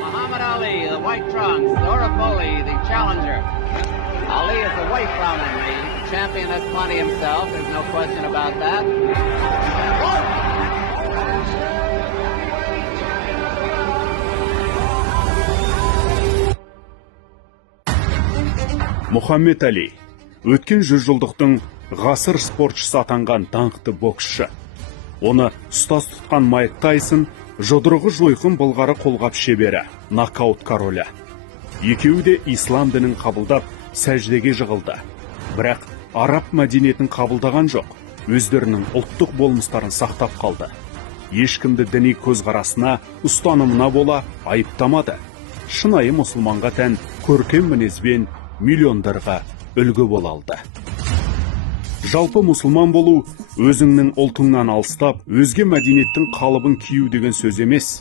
Muhammad Ali, the white trunks, Laura Foley, the challenger. Ali is away from him. The champion has plenty himself. There's no question about that. Мұхаммед Али, өткен 100 жылдықтың ғасыр спортшысы атанған даңқты боксшы. Оны ұстаз тұтқан Майк Тайсон, жұдырығы жойқын былғары қолғап шебері, нокаут королі. Екеуі де ислам дінін қабылдап, сәждеге жығылды. Бірақ араб мәдениетін қабылдаған жоқ, өздерінің ұлттық болмыстарын сақтап қалды. Ешкімді діни көзқарасына, ұстанымына бола айыптамады. Шынайы мұсылманға тән көркем мінезбен миллиондарға үлгі бола алды. Жалпы мұсылман болу өзіңнің ұлтыңнан алыстап, өзге мәдениеттің қалыбын кию деген сөз емес.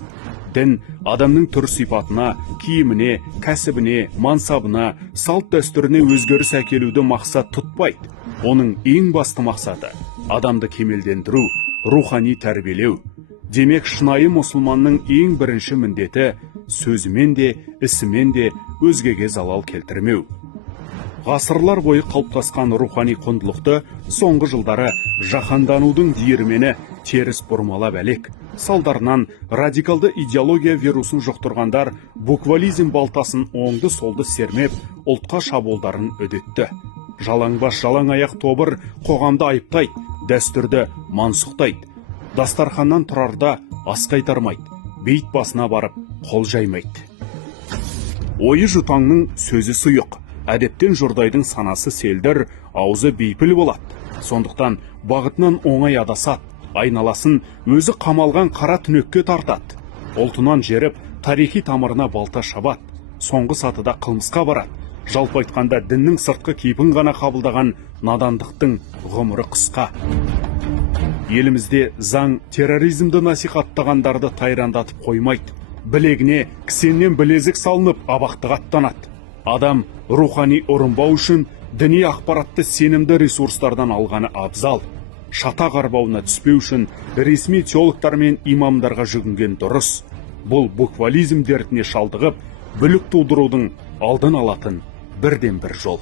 Дін адамның түр сипатына, киіміне, кәсібіне, мансабына, салт дәстүріне өзгеріс әкелуді мақсат тұтпайды. Оның ең басты мақсаты адамды кемелдендіру, рухани тәрбиелеу. Демек, шынайы мұсылманның ең бірінші міндеті сөзімен де, ісімен де өзгеге залал келтірмеу. Ғасырлар бойы қалыптасқан рухани құндылықты соңғы жылдары жаһанданудың диірмені теріс бұрмалап әлек. Салдарынан радикалды идеология вирусын жұқтырғандар буквализм балтасын оңды-солды сермеп, ұлтқа шабуылдарын үдетті. Жалаңбас жалаң аяқ тобыр қоғамды айыптайды, дәстүрді мансұқтайды. Дастарханнан тұрарда ас қайтармайды, бейіт басына барып қол жаймайды. Ойы жұтаңның сөзі сұйық, әдептен жұрдайдың санасы селдір, аузы бейпіл болады. Сондықтан бағытынан оңай адасады, айналасын өзі қамалған қара түнекке тартады. Ұлтынан жеріп, тарихи тамырына балта шабады. Соңғы сатыда қылмысқа барады. Жалпы айтқанда діннің сыртқы кейпін ғана қабылдаған надандықтың ғұмыры қысқа. Елімізде заң терроризмді насихаттағандарды тайрандатып қоймайды. Білегіне кісеннен білезік салынып абақтыға аттанады. Адам рухани ұрынбау үшін діни ақпаратты сенімді ресурстардан алғаны абзал. Шата қарбауына түспеу үшін ресми теологтар мен имамдарға жүгінген дұрыс. Бұл буквализм дертіне шалдығып, бүлік тудырудың алдын алатын бірден бір жол.